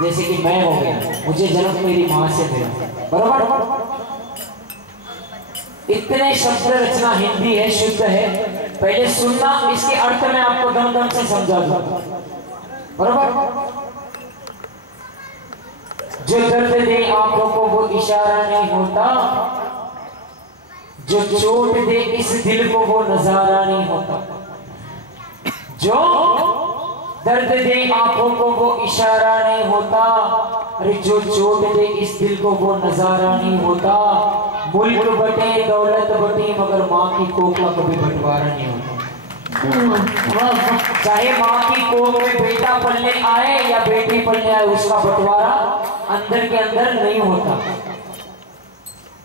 जैसे कि मैं हो गया, मुझे जन्म मेरी माँ से मिला, बरोबर। इतने शब्द रचना हिंदी है, शुद्ध है। पहले सुनना, इसके अर्थ में आपको दम दम से समझा दूं, बरोबर। जो दर्द दे आंखों को वो इशारा नहीं होता, जो चोट दे इस दिल को वो नजारा नहीं होता। जो दर्द दे आंखों को वो इशारा नहीं होता, अरे जो चोट दे इस दिल को वो नजारा नहीं होता। मुल्क बटे दौलत बटी मगर माँ की कोख का कभी बंटवारा नहीं होता। चाहे माँ की कोख में बेटा पलने आए या बेटी पलने आए, उसका बंटवारा अंदर के अंदर नहीं होता।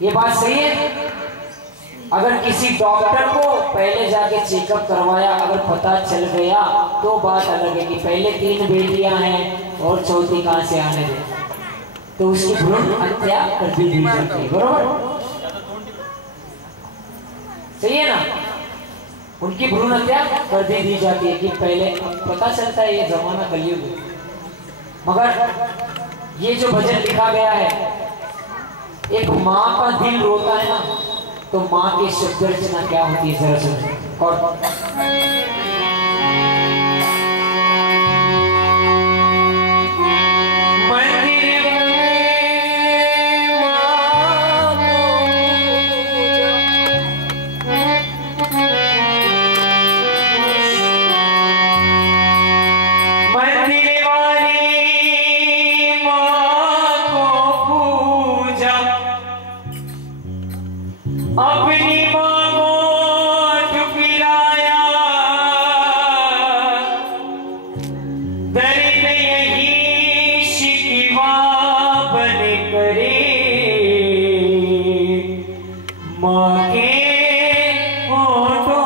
ये बात सही है। अगर किसी डॉक्टर को पहले जाके चेकअप करवाया, अगर पता चल गया तो बात अलग है कि पहले 3 बेटियां हैं और चौथी कहां से आने दे, तो उसकी भ्रूण हत्या कर दी जाती है, बरोबर। सही है ना, उनकी भ्रूण हत्या कर दी जाती है कि पहले पता चलता है ये जमाना कलयुग है। मगर ये जो भजन लिखा गया है, एक माँ का दिल रोता है ना, तो माँ की शब्द रचना क्या होती है जरा सुनो। और अपनी माँ को ठुकराया, दर्द यही शिकवा बन करे माँ के होठों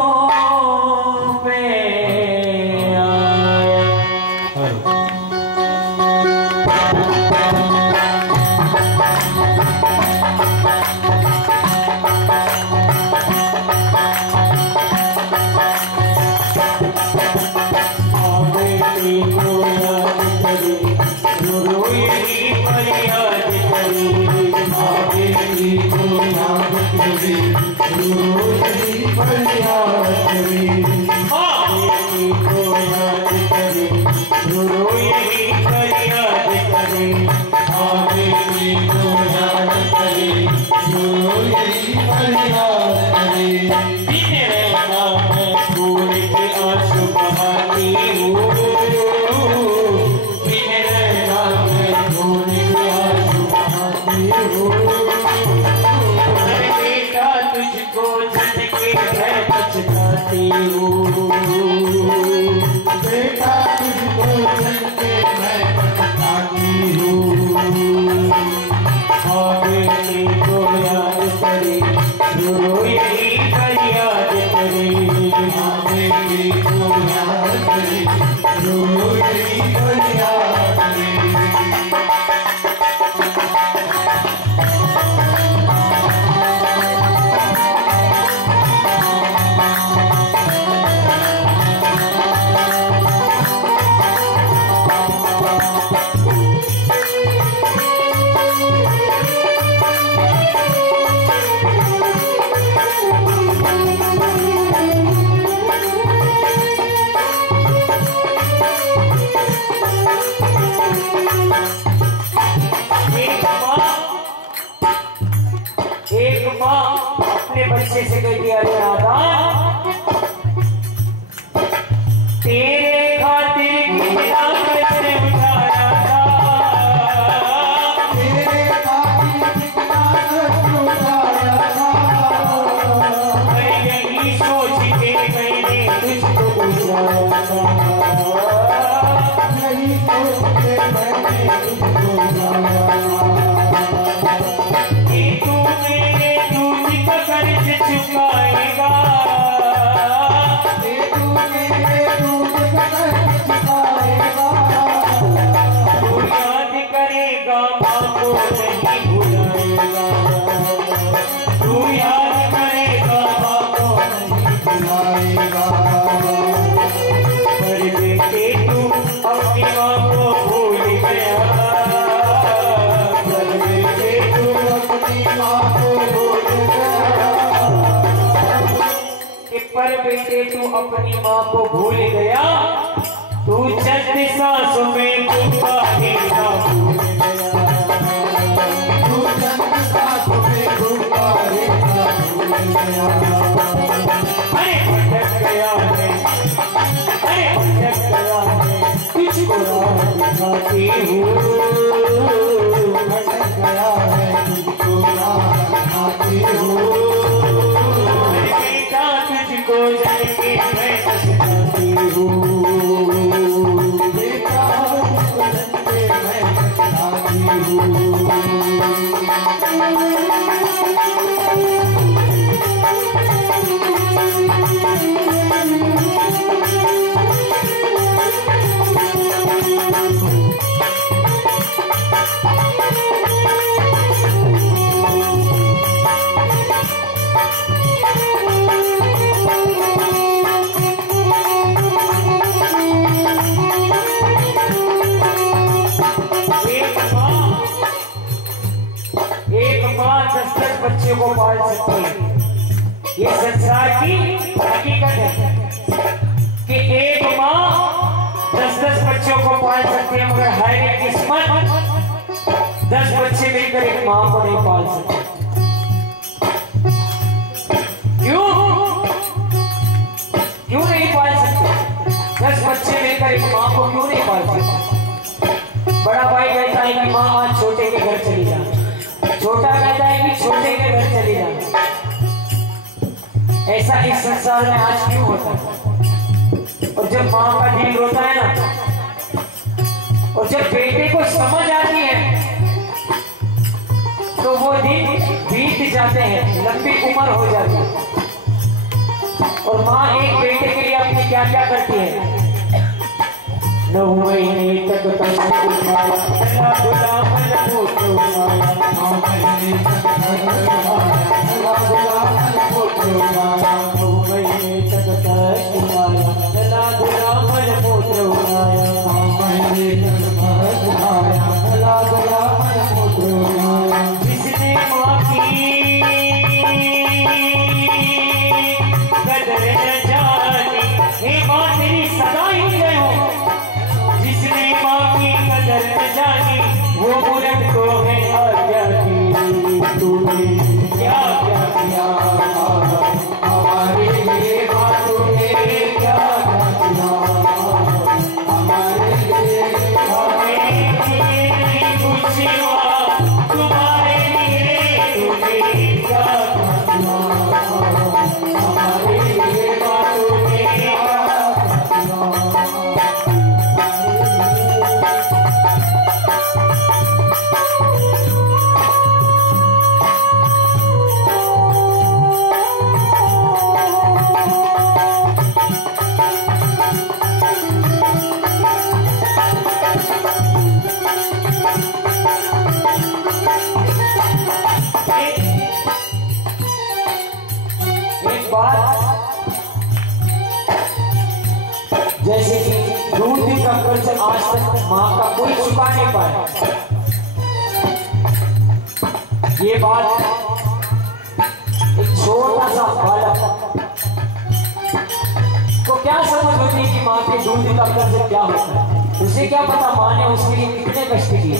पे आया। बेटा तुझको चलके मैं पछताती हूँ, बेटी को याद करे रो यही फरियाद करे, बेटी को याद करे रो यही फरियाद करे। एक माँ अपने बच्चे से कहती है, अरे राधा तेरे खातिर कितना कष्ट उठाया था, तेरे खातिर कितना कष्ट उठाया था, मैं यही सोच के मैंने तुझको बुझाया था, यही सोच के मैंने तुझको बुझाया था। कर्ज चुकाएगा, तू मेरे दूध का कर्ज चुकाएगा, तू याद करेगा माँ को नहीं भुलाएगा, तू याद करेगा माँ को नहीं भुलाएगा। पर बेटे तू अपनी माँ को भूल गया, बेटे तू अपनी माँ को भूल गया, तू चंद सांसों में पुकारेगा भूल गया, तू चंद सांसों में पुकारेगा भूल गया। अरे भटक गया है, अरे भटक गया है, तुझको राह दिखाती हूँ, भटक गया है, तुझको राह दिखाती हूँ। बेटा तुझको जाके मैं पछताती हूँ, बेटा तुझको जाके मैं पछताती हूँ। बच्चे को पाल सकते हैं। ये संसार की हकीकत है कि एक माँ 10-10 बच्चों को पाल सकती है, मगर हर एक किस्मत 10 बच्चे मिलकर एक माँ को नहीं पाल सकते। क्यों नहीं पाल सकते? 10 बच्चे मिलकर एक माँ को क्यों नहीं पाल सकते? बड़ा भाई कहता है कि माँ आज छोटे के घर चली जा, छोटा कहता है कि छोटे के घर चली जाना। ऐसा इस संसार में आज क्यों होता है? और जब माँ का दिल रोता है ना, और जब बेटे को समझ आती है, तो वो दिन बीत जाते हैं, लंबी उम्र हो जाती है। और माँ एक बेटे के लिए अपनी क्या क्या करती है? 9 महीने तक जिसने माँ की कदर न जानी, हे माँ तेरी सदा ही गए हो, जिसने माँ की कदर न जानी, वो मूर्ख को है आज्ञा की। तूने क्या क्या किया हमारे लिए, बातों ने क्या किया हमारे लिए, हमें नहीं कुछ हुआ, तुम्हारे लिए तूने क्या किया हमारे लिए, बातों ने जैसे कि दूध का कर्ज आज तक माँ का कोई चुका नहीं पाया। ये बात एक छोटा सा बालक को क्या समझ होती है कि माँ के दूध का कर्ज क्या होता है? उसे क्या पता माँ ने उसके लिए कितने कष्ट किए।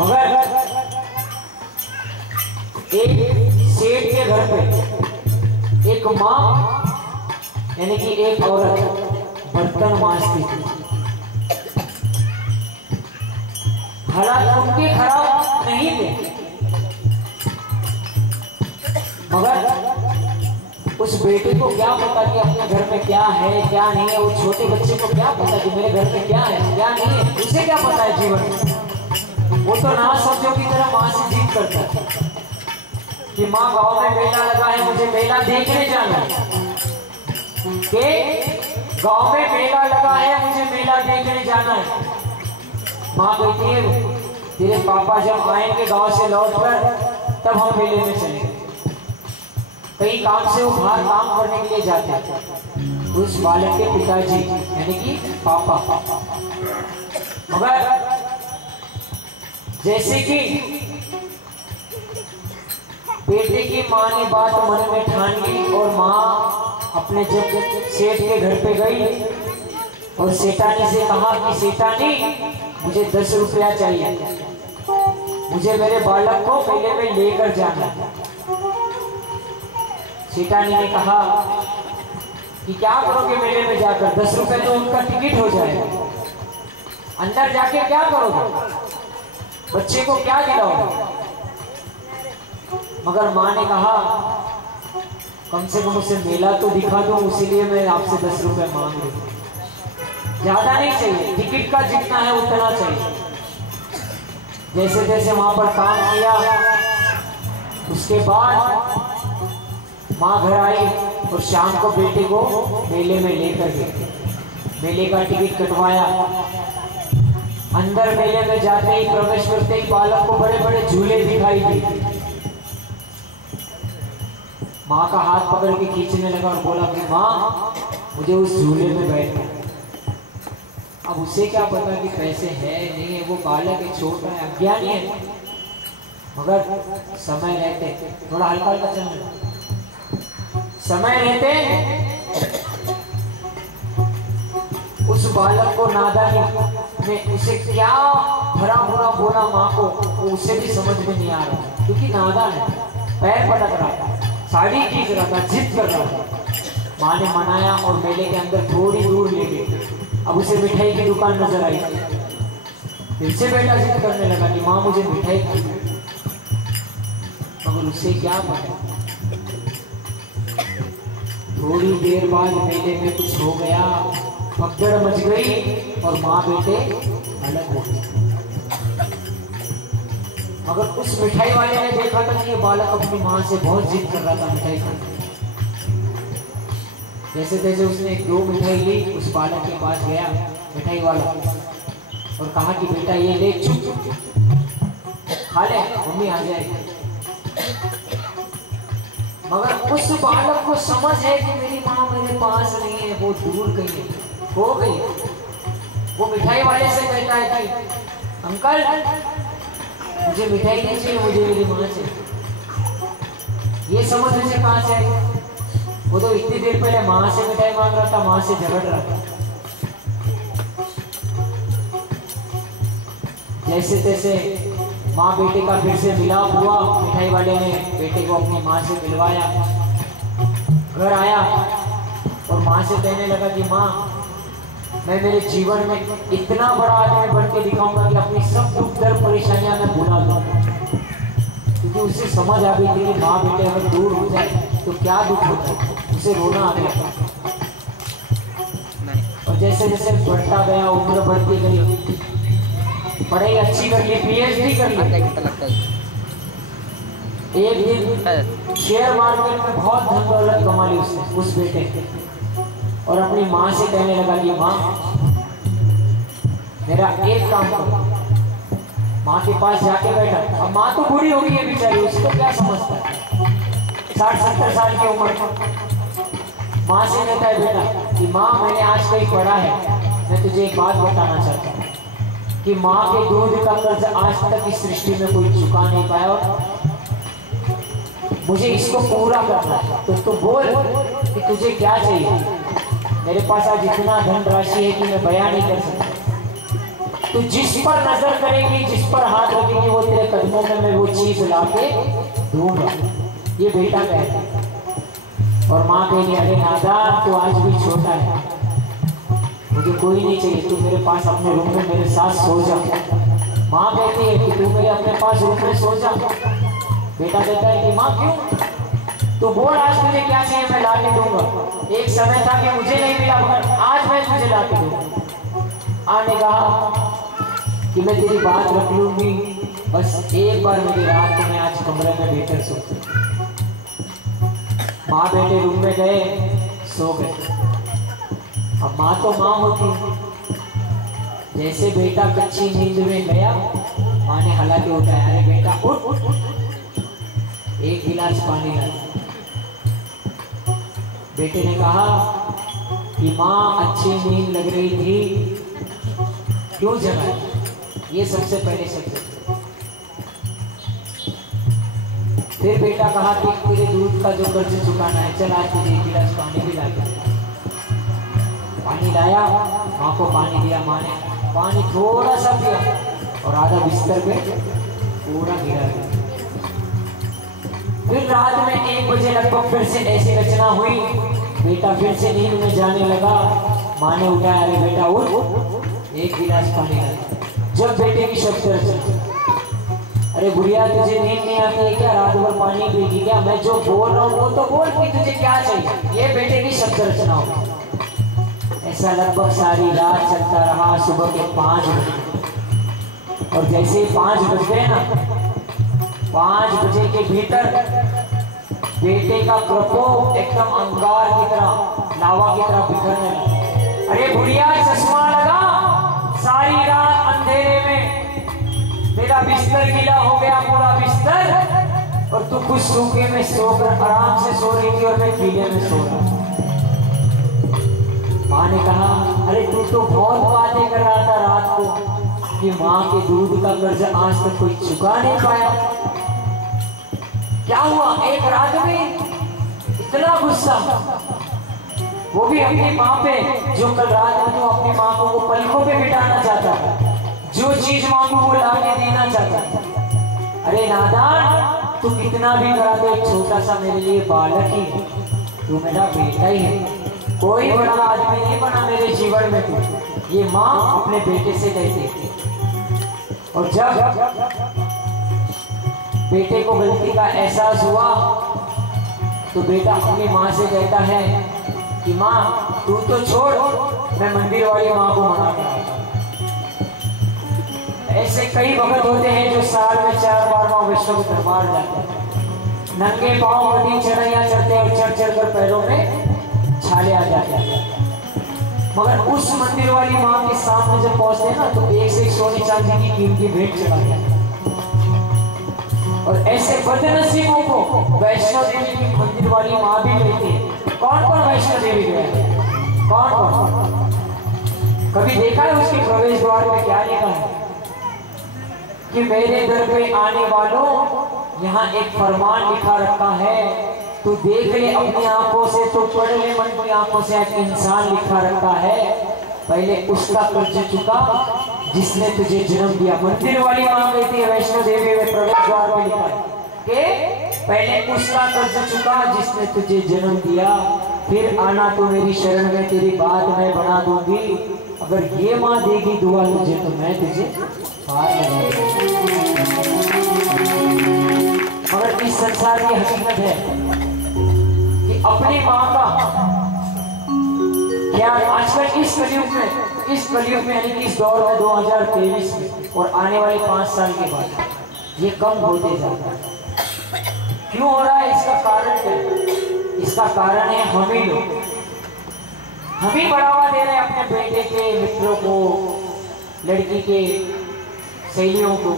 मगर एक सेठ के घर पे एक माँ यानी कि एक औरत बर्तन मांजती थी। हालात उनके खराब नहीं थे, मगर उस बेटे को क्या पता कि अपने घर में क्या है क्या नहीं है। वो छोटे बच्चे को क्या पता कि मेरे घर में क्या है क्या नहीं है? उसे क्या पता है जीवन में? वो तो ना समझो की तरह माँ से जीत करता है कि माँ गाँव में मेला लगा है, मुझे मेला देखने जाना है, कि गांव में मेला लगा है, मुझे मेला देखने जाना है। माँ कहती है तेरे पापा जब आएंगे गांव से लौटकर तब हम मेले में चलेंगे। कई काम से वो बाहर काम करने के लिए जाते हैं, उस बालक के पिताजी यानी कि पापा। मगर जैसे कि बेटे की माँ ने बात मन में ठान ली और माँ अपने जब सेठ के घर पे गई और सेठानी से कहा कि सेठानी मुझे 10 रुपया चाहिए, मुझे मेरे बालक को मेले में लेकर जाना। सेठानी ने कहा कि क्या करोगे मेले में जाकर, 10 रुपए तो उनका टिकट हो जाएगा, अंदर जाके क्या करोगे, बच्चे को क्या दिलाओगे। मगर माँ ने कहा कम से कम उसे मेला तो दिखा दो, इसीलिए मैं आपसे 10 रुपए मांग रही हूँ, ज्यादा नहीं चाहिए, टिकट का जितना है उतना चाहिए। जैसे जैसे वहां पर काम किया, उसके बाद माँ घर आई और शाम को बेटे को मेले में लेकर गई, मेले का टिकट कटवाया। अंदर मेले में जाते ही, प्रवेश करते ही बालक को बड़े बड़े झूले दिखाई दिए। माँ का हाथ पकड़ के खींचने लगा और बोला कि माँ मुझे उस झूले में बैठना। अब उसे क्या पता कि पैसे है नहीं है, वो बालक है, छोटा है, अज्ञानी है। मगर समय रहते, थोड़ा हल्का हल्का चलना, समय रहते उस बालक को नादानी में उसे क्या भरा भरा बोला माँ को, उसे भी समझ में नहीं आ रहा, क्योंकि नादान है, पैर पटक रहा था, साड़ी खींच रहा था, जिद कर रहा था। माँ ने मनाया और मेले के अंदर थोड़ी दूर ले गई। अब उसे मिठाई की दुकान नजर आई, फिर से बेटा जिद करने लगा कि माँ मुझे मिठाई खानी, मगर उसे क्या पता। थोड़ी देर बाद मेले में कुछ हो गया, भगदड़ मच गई और माँ बेटे अलग हो गए। मगर उस मिठाई वाले ने देखा था कि ये बालक अपनी माँ से बहुत जिद कर रहा था मिठाई खाने। जैसे तैसे उसने 2 मिठाई ली, उस बालक के पास गया मिठाई वाला और कहा कि बेटा ये ले, चुप खा ले, मम्मी आ जाएगी। मगर उस बालक को समझ है कि मेरी माँ मेरे पास नहीं है, वो दूर गई है, हो गई। वो मिठाई वाले से कहता है कि अंकल मुझे मिठाई नहीं चाहिए, मुझे मेरी माँ चाहिए। ये समझ मुझे कहाँ से आई, वो तो इतनी देर पहले माँ से मिठाई मांग रहा था, माँ से झगड़ रहा था। जैसे तैसे माँ बेटे का फिर से मिलाप हुआ, मिठाई वाले ने बेटे को अपनी माँ से मिलवाया। घर आया और माँ से कहने लगा कि माँ मैं मेरे जीवन में इतना बड़ा आदमी बन के दिखाऊंगा कि अपनी सब दुख दर्द परेशानियां मैं भुला दूंगा। क्योंकि उसे समझ आ गई थी कि माँ बेटे अगर दूर हो जाए तो क्या दुख होता है, उसे रोना आ गया। और जैसे जैसे बढ़ता गया, उम्र बढ़ती गई, पढ़ाई अच्छी कर ली, PhD कर ली। एक दिन शेयर मार्केट में बहुत धन दौलत कमा ली उसने, उस बेटे, और अपनी माँ से कहने लगा कि माँ मेरा एक काम करो। माँ के पास जाके बैठा। अब माँ तो बूढ़ी हो गई है बेचारी, उसको क्या समझता है, 60-70 साल की उम्र। माँ से कहता है बेटा कि माँ मैंने आज कहीं पढ़ा है, मैं तुझे एक बात बताना चाहता हूँ कि माँ के दूध का कर्ज आज तक इस सृष्टि में कोई चुका नहीं पाया, और मुझे इसको पूरा करना है। तो बोल कि तुझे क्या चाहिए। मेरे पास आज इतना धन राशि है कि मैं बयान नहीं कर सकता। तू जिस पर नजर करेगी, जिस पर हाथ रखेगी, वो तेरे कदमों में मैं वो चीज लाके दूंगा। ये बेटा कहता है। और माँ कहेगी अरे नादान, तू आज भी छोटा है, मुझे कोई नहीं चाहिए, तू मेरे पास अपने रूम में मेरे साथ सो जा। माँ कहती है कि तू मेरे अपने पास रूम में सो जा। बेटा कहता है कि माँ क्यों, तो बोल आज तुझे क्या चाहिए, मैं ला के दूंगा। एक समय था कि मुझे नहीं मिला, मगर आज मैं तुझे ला के दूंगा। आने कहा कि मैं तेरी बात रख लूंगी, बस एक बार मेरी रात में आज कमरे में बैठकर सो। माँ बेटे रूम में गए, सो गए। अब माँ तो माँ होती, जैसे बेटा कच्ची नींद में गया, माँ ने हला के उठाया, अरे बेटा उठ उठ उठ, एक गिलास पानी ला। बेटे ने कहा कि माँ अच्छी नींद लग रही थी, क्यों जगाई। ये सबसे पहले शब्द। फिर बेटा कहा कि तेरे दूध का जो कर्ज चुकाना है, चल आज तुझे 1 गिलास पानी भी ला के। पानी लाया, माँ को पानी दिया, माँ ने पानी थोड़ा सा पिया और आधा बिस्तर पे पूरा गिरा गया। फिर रात में 1 बजे लगभग फिर से ऐसी रचना हुई, बेटा फिर से नींद में जाने लगा। माँ ने उठाया, अरे बेटा उठ, 1 गिलास पानी ला। जब बेटे की शब्द रचना, अरे बुढ़िया तुझे नींद नहीं आती है क्या, रात भर पानी पीगी क्या, मैं जो बोल रहा हूँ वो तो बोल कि तुझे क्या चाहिए। ये बेटे की शब्द रचना हो। ऐसा लगभग सारी रात चलता रहा। सुबह के 5 बजे, और जैसे ही 5 बज गए ना, 5 बजे के भीतर बेटे का प्रकोप एकदम अंगार की तरह, लावा की तरह बिखरने लगा। अरे बुढ़िया चश्मा लगा, सारी रात अंधेरे में मेरा बिस्तर गीला हो गया, पूरा बिस्तर, और तू कुछ सूखे में सोकर आराम से सो रही थी और मैं गीले में सो रहा। माँ ने कहा, अरे तू तो बहुत बातें कर रहा था रात को कि माँ के दूध का कर्ज आज तक कोई चुका नहीं पाया। क्या हुआ? एक रात में इतना गुस्सा, वो भी अपनी माँ पे, जो कल रात में तो अपनी माँ को वो पलकों पे बिठाना चाहता था, जो चीज मांगू वो ला के देना चाहता था। अरे नादान, तू कितना भी करा दे, एक छोटा सा मेरे लिए बालक ही है, तू मेरा बेटा ही है, कोई बड़ा आदमी नहीं बना मेरे जीवन में तू। ये माँ अपने बेटे से कहती थी। और जब बेटे को गलती का एहसास हुआ तो बेटा अपनी माँ से कहता है कि माँ तू तो छोड़, मैं मंदिर वाली माँ को मना कर। ऐसे कई वक्त होते हैं जो साल में 4 बार माँ वैष्णो के दरबार जाते हैं, नंगे पांव कटी चढ़ैया चढ़ते और चढ़ चढ़ कर पैरों में छाले आ जाते हैं। मगर उस मंदिर वाली माँ के सामने जब पहुंचते हैं ना, तो 1 से 1 सोने चांदी की कीमती भेंट चढ़ा जाती है। और ऐसे बदनसीबों को वैष्णो देवी की मंदिर वाली माँ भी कहती है। कौन कौन वैष्णो देवी गया? कौन कौन? कभी देखा है उसके प्रवेश द्वार पे क्या लिखा है कि मेरे दर पे आने वालों, यहाँ एक फरमान लिखा रखा है, तू देख ले अपनी आंखों से, तो पढ़ ले मन की आंखों से। एक इंसान लिखा रखा है, पहले उसका कर्ज चुका जिसने तुझे जन्म दिया। मंदिर वाली माँ कहती है, वैष्णो देवी में प्रवेश द्वार में लिखा है कि पहले उसका कर्ज चुका जिसने तुझे जन्म दिया, फिर आना तो मेरी शरण में, तेरी बात मैं बना दूंगी। अगर ये माँ देगी दुआ तुझे तो मैं तुझे पार लगा दूंगी। मगर इस संसार की हकीकत है कि अपनी माँ का क्या आजकल इस कलयुग में यानी कि इस दौर में 2023 में और आने वाले 5 साल के बाद ये कम होते जाता है। क्यों हो रहा है? इसका कारण क्या है? इसका कारण है हम ही लोग। हम ही बढ़ावा दे रहे हैं अपने बेटे के मित्रों को, लड़की के सहेलियों को,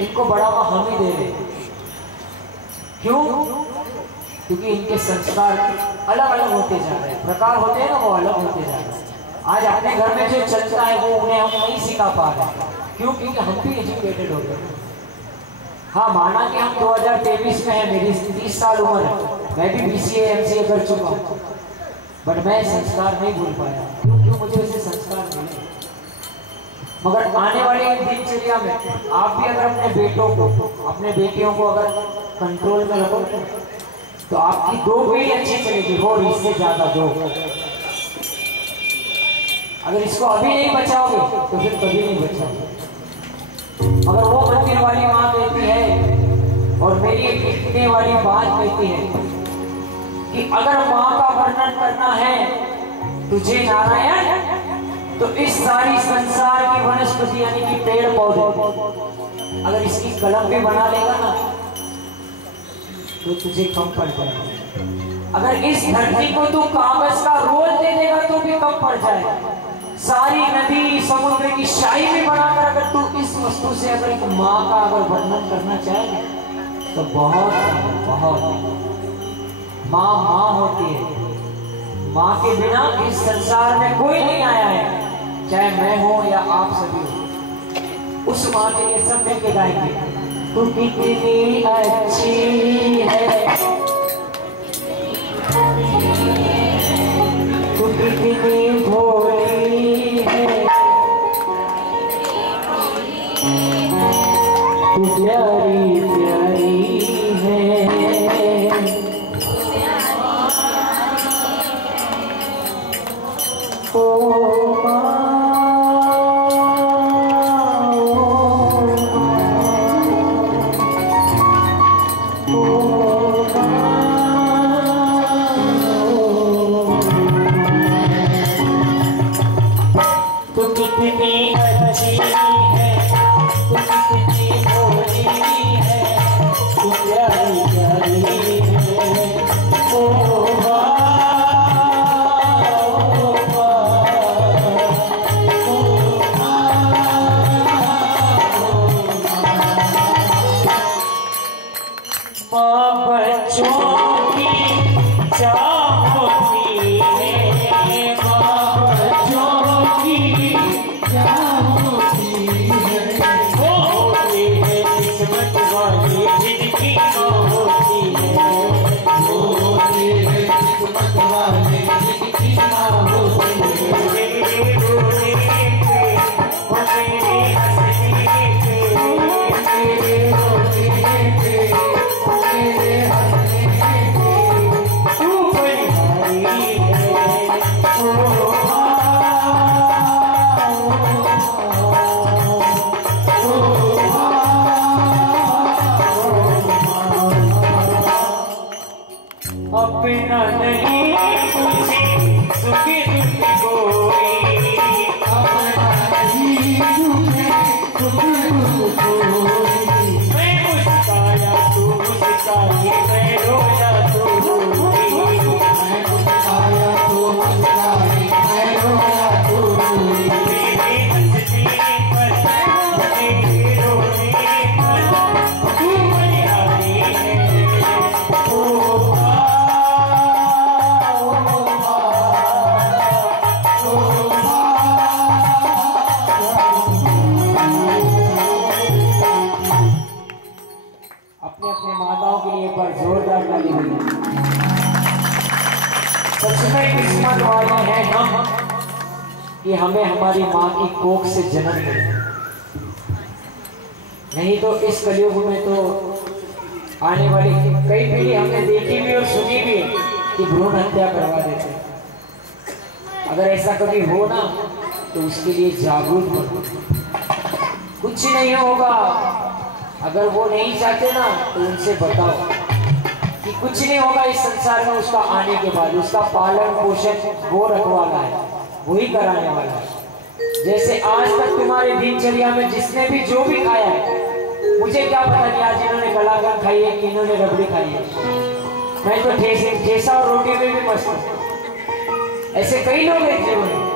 इनको बढ़ावा हम ही दे रहे हैं। क्यों? क्योंकि इनके संस्कार अलग अलग होते जा रहे हैं, प्रकार होते हैं ना, वो अलग होते जा रहे हैं। आज अपने घर में जो चलता है वो उन्हें हम नहीं सिखा पा रहे। क्यों? क्योंकि हम भी एजुकेटेड हो गए। हाँ, माना कि हम 2023 में है, मेरी 30 साल उम्र है, मैं भी BCA MCA कर चुका हूँ, बट मैं संस्कार नहीं भूल पाया। क्यों? मुझे वैसे संस्कार मिले। मगर आने वाले दिनचर्या में आप भी अगर अपने बेटों को, अपने बेटियों को अगर कंट्रोल में रखोगे तो आपकी 2 पीढ़ी अच्छी चलेगी, वो इससे ज्यादा 2। अगर इसको अभी नहीं बचाओगे तो फिर कभी नहीं बचाओगे। अगर वो मंदिर वाली माँ कहती है और मेरी एक लिखने वाली बात कहती है कि अगर माँ का वर्णन करना है तुझे नारायण, तो इस सारी संसार की वनस्पति यानी कि पेड़ पौधे अगर इसकी कलम भी बना लेगा ना तो तुझे कम पड़ जाएगा। अगर इस धरती को तू कागज का रोल दे देगा तो भी कम पड़ जाएगा। सारी नदी समुद्र की शाही में बनाकर अगर तू इस वस्तु से अगर एक माँ का अगर वर्णन करना चाहे तो बहुत माँ होती है। माँ के बिना इस संसार में कोई नहीं आया है, चाहे मैं हो या आप सभी हो। उस माँ के लिए सब मिलके गाएंगे। तू कितनी अच्छी है, तू कितनी भोली है, तू प्यारी प्यारी है। ओ माँ अपना नहीं तुझे सुखी दुखी कोई, अपना नहीं तुझे सुखी दुखी कोई। मैं मुस्काया तू मुस्काई, मैं रोया तू रोई, मैं मुस्काया तू मुस्काई, मैं रोया तू रोई। मेरी हंसने पर मेरे रोने पर तू बलिहारी है। अपने माताओं के लिए एक बार जोरदार ताली हुई। सच में किस्मत वाले हैं हम कि हमें हमारी माँ की कोख से जन्म मिला, नहीं तो इस कलयुग में तो आने वाली कई पीढ़ी हमने देखी भी और सुनी भी कि भ्रूण हत्या करवा देते। अगर ऐसा कभी हो ना तो उसके लिए जागरूक बनो, कुछ नहीं होगा। अगर वो नहीं चाहते ना तो उनसे बताओ कि कुछ नहीं होगा इस संसार में उसका आने के बाद। उसका पालन पोषण वो रखवाला है, वही कराने वाला है। जैसे आज तक तुम्हारे दिनचर्या में जिसने भी जो भी खाया है, मुझे क्या पता कि आज इन्होंने कलाकंद खाई है कि इन्होंने रबड़ी खाई है। मैं तो ठेसा और रोटी में भी मस्त हूँ। ऐसे कई लोग हैं जीवन में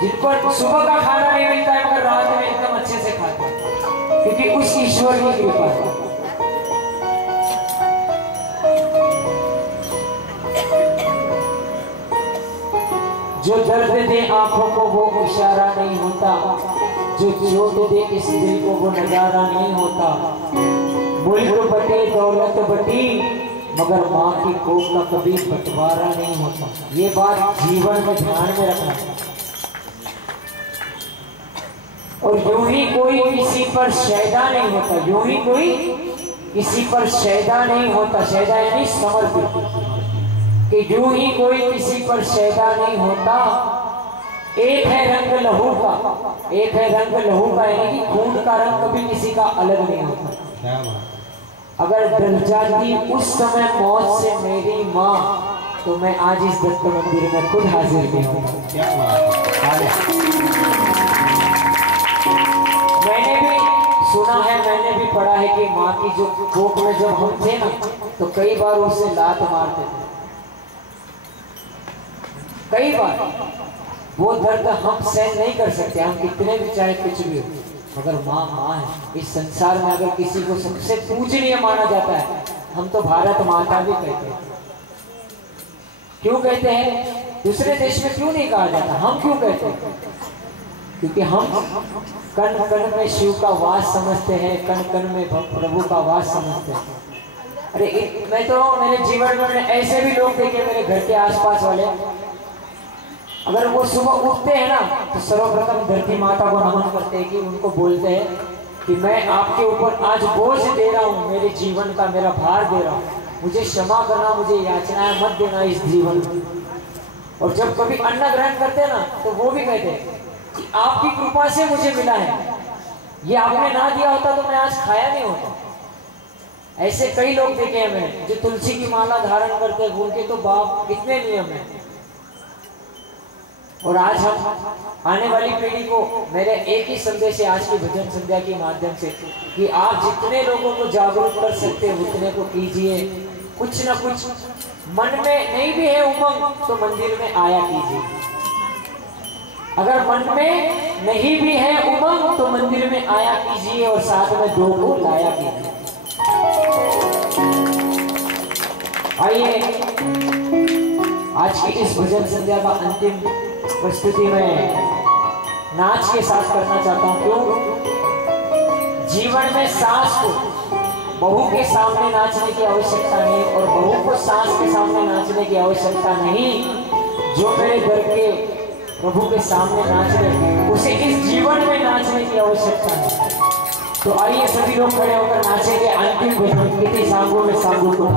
जिनको सुबह का खाना नहीं मिलता है मगर रात में एकदम अच्छे से खाते हैं, क्योंकि उस ईश्वर की कृपा है। जो दर्द दे आंखों को वो इशारा नहीं होता, जो चोट दे इस दिल को वो नजारा नहीं होता। मुल्क बटे दौलत बटी मगर माँ की कोख का कभी बंटवारा नहीं होता। ये बात जीवन में ध्यान में रखना। और यूं ही कोई किसी पर शैदा नहीं होता, यूं ही कोई किसी पर शैदा नहीं होता। शैदा यानी समर्पित, कि यूं ही कोई किसी पर शैदा नहीं होता। एक है रंग लहू का, एक है रंग लहू का, यानी कि खून का रंग कभी किसी का अलग नहीं होता। अगर डर जाती उस समय मौत से मेरी माँ तो मैं आज इस दत्त मंदिर में खुद हाजिर नहीं हूँ। मैंने भी सुना है, मैंने भी पढ़ा है कि माँ की जो कोख में जब हम थे ना तो कई बार उसे लात मारते थे, कई बार। वो दर्द हम सहन नहीं कर सकते, हम कितने भी चाहे कुछ भी हो, मगर माँ माँ है। इस संसार में अगर किसी को सबसे पूजनीय माना जाता है, हम तो भारत माता भी कहते हैं। क्यों कहते हैं? दूसरे देश में क्यों नहीं कहा जाता, हम क्यों कहते हैं? क्योंकि हम कण कण में शिव का वास समझते हैं, कण कण में प्रभु का वास समझते हैं। अरे मैं तो मेरे जीवन में मैंने ऐसे भी लोग देखे मेरे घर के आसपास वाले, अगर वो सुबह उठते हैं ना तो सर्वप्रथम धरती माता को नमन करते हैं, कि उनको बोलते हैं कि मैं आपके ऊपर आज बोझ दे रहा हूँ, मेरे जीवन का मेरा भार दे रहा हूँ, मुझे क्षमा करना, मुझे याचनाएं मत देना इस जीवन में। और जब कभी अन्न ग्रहण करते हैं ना तो वो भी कहते हैं कि आपकी कृपा से मुझे मिला है, ये आपने ना दिया होता तो मैं आज खाया नहीं होता। ऐसे कई लोग देखे हैं मैंने जो तुलसी की माला धारण करते हैं, उनके तो बाप कितने नियम है। और आज हम आने वाली पीढ़ी को मेरे एक ही संदेश है आज की भजन संध्या के माध्यम से, कि आप जितने लोगों को जागरूक कर सकते हैं उतने को कीजिए। कुछ ना कुछ मन में नहीं भी है उमंग तो मंदिर में आया कीजिए, अगर मन में नहीं भी है उमंग तो मंदिर में आया कीजिए, और साथ में दो को लाया कीजिए। आइए आज की इस भजन संध्या का अंतिम प्रस्तुति में नाच के साथ करना चाहता हूं। क्यों? जीवन में सास को बहू के सामने नाचने की आवश्यकता नहीं, और बहू को सास के सामने नाचने की आवश्यकता नहीं। जो मेरे घर के प्रभु के सामने नाच रहे उसे इस जीवन में नाचने की आवश्यकता है। तो आइए सभी लोग खड़े होकर नाचेंगे अंतिम भजन कितनी सांगों में सांगों को।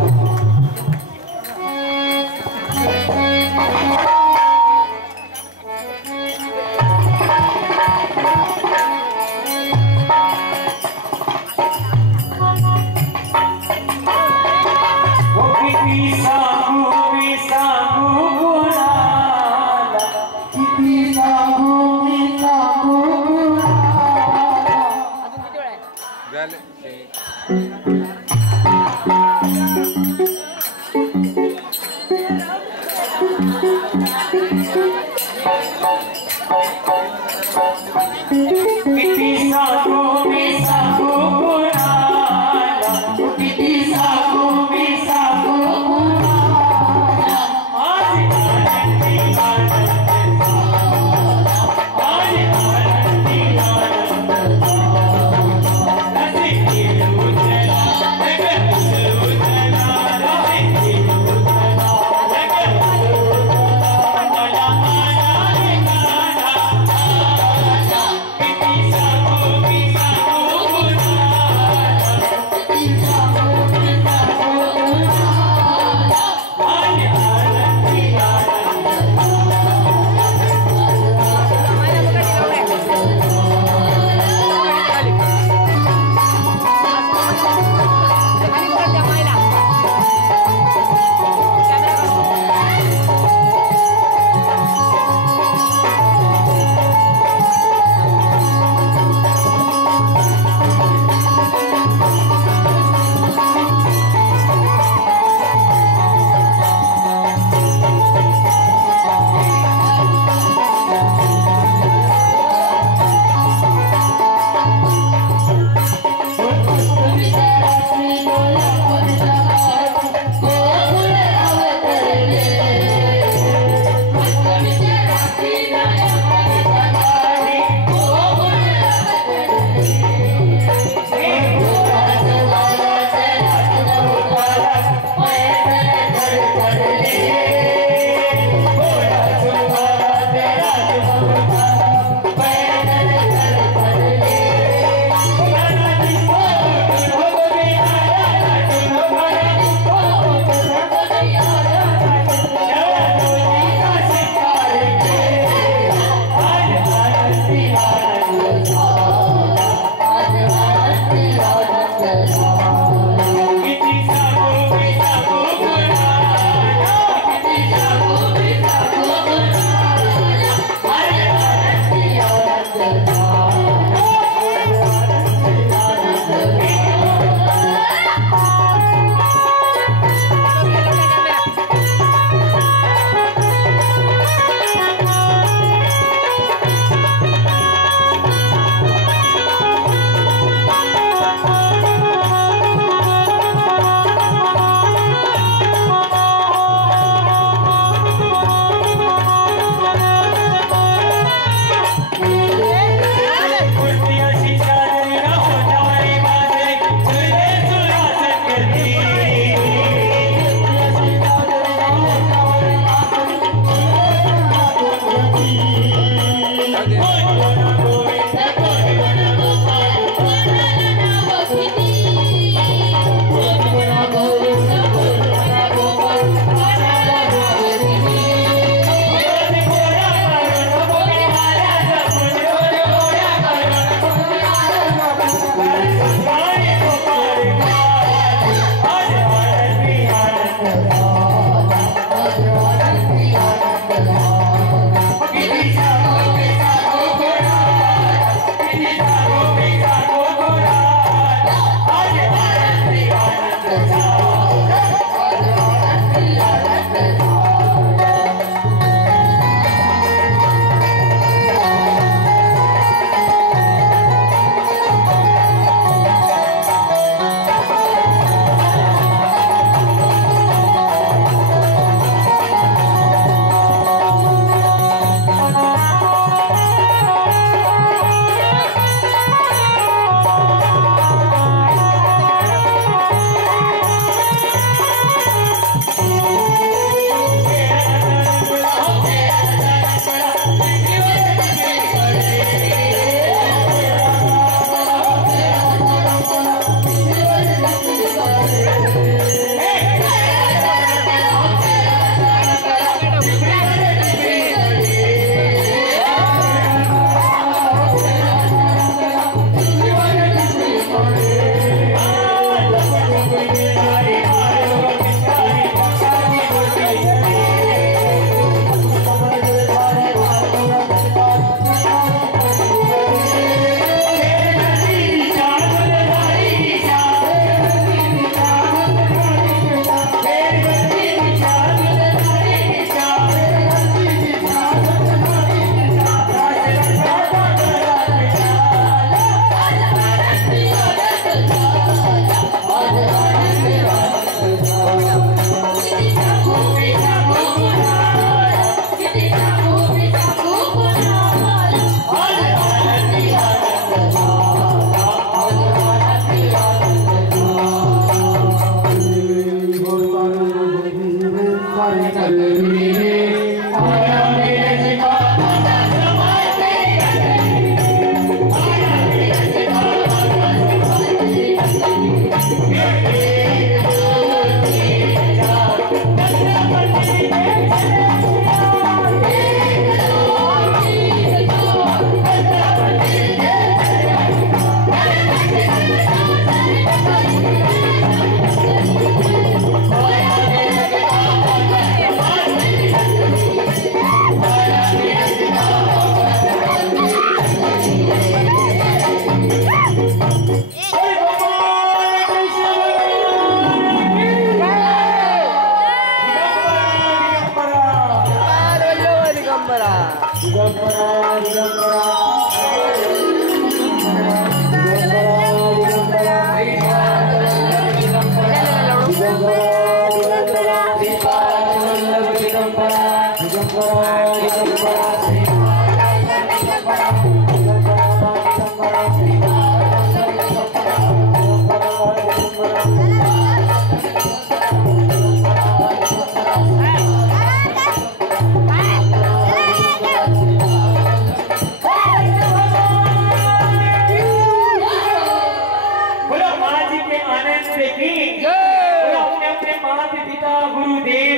आनंद की अपने अपने माता पिता गुरुदेव